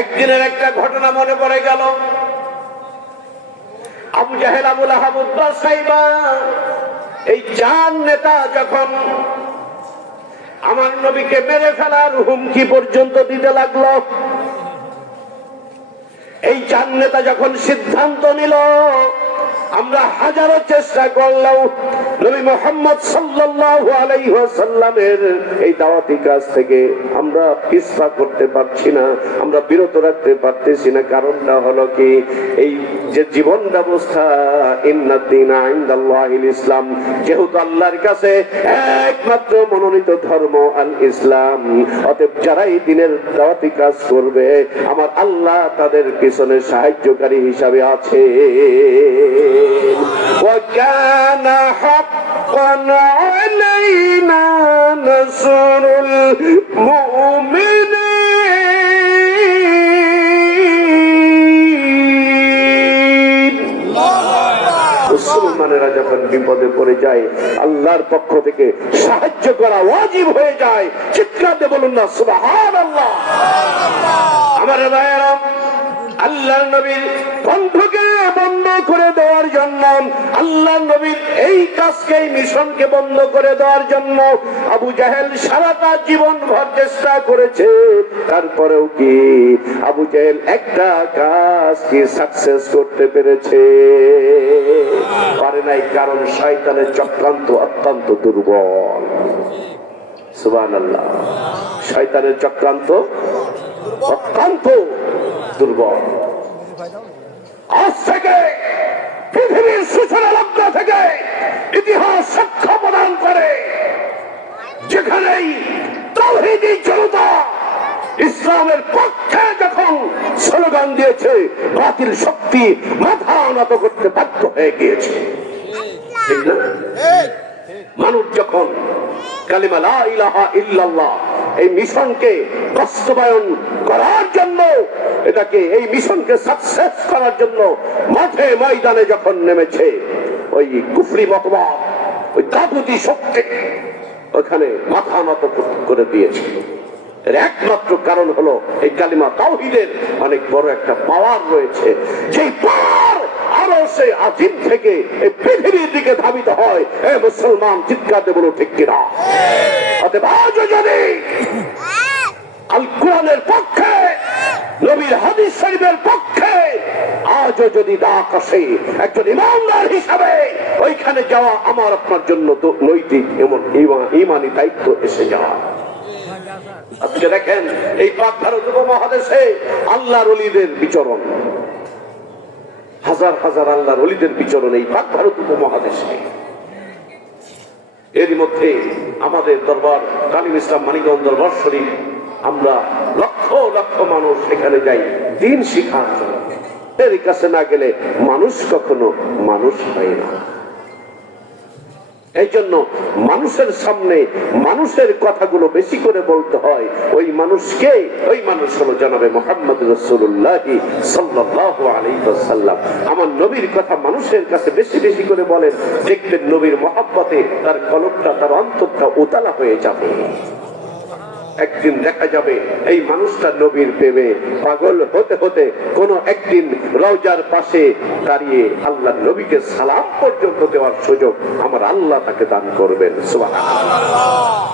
একদিনের একটা ঘটনা মনে পড়ে গেল। আবু জাহেল, আবুল আহাব, উতবা, সাইবা এই চার নেতা যখন আমার নবীকে মেরে ফেলার হুমকি পর্যন্ত দিতে লাগলো, এই চার নেতা যখন সিদ্ধান্ত নিল, আমরা হাজারো চেষ্টা করলেও নবী মুহাম্মদ সাল্লাল্লাহু আলাইহি ওয়াসাল্লামের এই দাওয়াতি কাজ থেকে আমরা পিছপা করতে পারছি না, আমরা বিরত রাখতে পারতেছি না। কারণটা হলো কি, এই যে জীবন ব্যবস্থা, ইন্নাদ দীনা ইনদাল্লাহিল ইসলাম, যেহেতু আল্লাহর কাছে একমাত্র মনোনীত ধর্ম আল ইসলাম, অতএব যারা এই দিনের দাওয়াতি কাজ করবে, আমার আল্লাহ তাদের পিছনে সাহায্যকারী হিসাবে আছে। وَكَانَ حَقًّا عَلَيْنَا نَصْرُ الْمُؤْمِنِينَ। মুসলমানেরা যখন বিপদে পড়ে যায়, আল্লাহর পক্ষ থেকে সাহায্য করা ওয়াজিব হয়ে যায়। চিৎকার দিয়ে বলুন না সুবহানাল্লাহ। আমার ভাইয়েরা, আল্লাহর নবীর কণ্ঠকে বন্ধ করে দেওয়ার জন্য, আল্লাহর নবীর এই কাজকে, এই মিশনকে বন্ধ করে দেওয়ার জন্য আবু জাহেল সারাটা জীবন ভর চেষ্টা করেছে। তারপরেও কি আবু জাহেল একটা কাজ কি সাকসেস করতে পেরেছে? পারে নাই, কারণ শয়তানের চক্রান্ত অত্যন্ত দুর্বল। সুবহানাল্লাহ। শয়তানের চক্রান্ত অত্যন্ত দুর্বল। আজ থেকে পৃথিবীর সূচনা লগ্ন থেকে ইতিহাস সাক্ষ্য প্রদান করে, যেখানেই তাওহীদি জনতা ইসলামের পক্ষে যখন স্লোগান দিয়েছে, বাতিল শক্তি মাথা নত করতে বাধ্য হয়ে গিয়েছে। ঠিক না? মানুষ যখন কালিমা লা ইলাহা ইল্লাল্লাহ এই মিশনকে বাস্তবায়ন করার জন্য, এটাকে, এই মিশনকে সাকসেস করার জন্য মাঠে ময়দানে যখন নেমেছে, ওই কুফরি মতবাদ, ওই তাগুতি শক্তি ওখানে মাথা নত করে দিয়েছে। এর একমাত্র কারণ হলো এই কালিমা তাওহীদের অনেক বড় একটা পাওয়ার রয়েছে, যেই পাওয়ার আরো সে আজিম থেকে এই পৃথিবীর দিকে ধাবিত হয়। এ মুসলমান, চিৎকার দিয়ে বলো ঠিক কিনা? অতএব আজও যদি আল কোরআনের পক্ষে, নবীর হাদিস শরীফের পক্ষে আজও যদি ডাক আসে, একজন ইমানদার হিসাবে ওইখানে যাওয়া আমার আপনার জন্য তো নৈতিক এমন ঈমানি দায়িত্ব এসে যাওয়া। আজকে দেখেন এই পাক ভারত উপমহাদেশে আল্লাহর ওলিদের বিচরণ, হাজার হাজার আল্লাহর ওলিদের বিচরণ এই পাক ভারত উপমহাদেশে। এরই মধ্যে আমাদের দরবার কালিম ইসলাম মানিকগঞ্জ দরবার শরীফ, আমরা লক্ষ লক্ষ মানুষ এখানে যাই দ্বীন শিখার জন্য। এর কাছে না গেলে মানুষ কখনো মানুষ হয় না। এই জন্য মানুষের সামনে মানুষের কথাগুলো বেশি করে বলতে হয়। ওই মানুষকে, ওই মানুষ হলো জনাবে মুহাম্মদ রাসূলুল্লাহ সাল্লাল্লাহু আলাইহি ওয়াসাল্লাম। আমার নবীর কথা মানুষের কাছে বেশি বেশি করে বলেন, দেখবেন নবীর মহব্বতে তার কলবটা, তার অন্তরটা উতালা হয়ে যাবে। একদিন দেখা যাবে এই মানুষটা নবীর প্রেমে পাগল হতে হতে কোনো একদিন রওজার পাশে দাঁড়িয়ে আল্লাহ নবীকে সালাম পর্যন্ত দেওয়ার সুযোগ আমার আল্লাহ তাকে দান করবেন। সুবহানাল্লাহ।